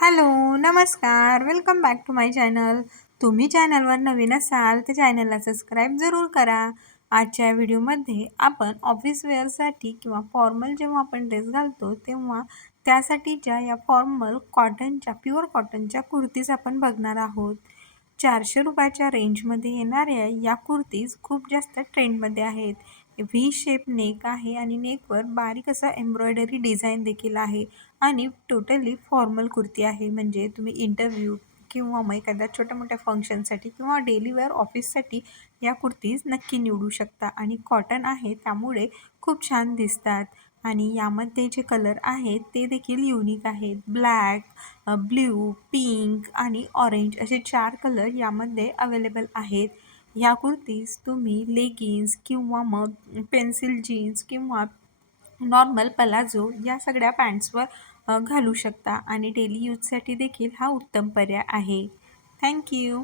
Hello नमस्कार. Welcome back to my channel तुम्ही चॅनलवर नवीन असाल तर चॅनलला सबस्क्राईब जरूर करा. आजच्या व्हिडिओमध्ये आपण ऑफिस वेअरसाठी किंवा फॉर्मल जेव्हा आपण ड्रेस घालतो तेव्हा त्यासाठीच्या या फॉर्मल कॉटनच्या प्युअर कॉटनच्या कुर्तीज आपण बघणार आहोत. चारशे रुपयाच्या रेंजमध्ये येणाऱ्या या कुर्तीज खूप जास्त ट्रेंडमध्ये आहेत. व्ही शेप नेक आहे आणि नेकवर बारीक असं एम्ब्रॉयडरी डिझाईन देखील आहे. आणि टोटली फॉर्मल कुर्ती आहे. म्हणजे तुम्ही इंटरव्ह्यू किंवा मग एखाद्या छोट्या मोठ्या फंक्शनसाठी किंवा डेली वेअर ऑफिससाठी या कुर्तीज नक्की निवडू शकता. आणि कॉटन आहे त्यामुळे खूप छान दिसतात. आणि यामध्ये जे कलर आहेत ते देखील युनिक आहेत. ब्लॅक ब्ल्यू पिंक आणि ऑरेंज असे चार कलर यामध्ये अवेलेबल आहेत. ह्या कुर्तीज तुम्ही लेगिन्स किंवा मग पेन्सिल जीन्स किंवा नॉर्मल पलाझो या सगळ्या पॅन्ट्सवर घालू शकता. आणि डेली यूजसाठी देखील हा उत्तम पर्याय आहे. थँक्यू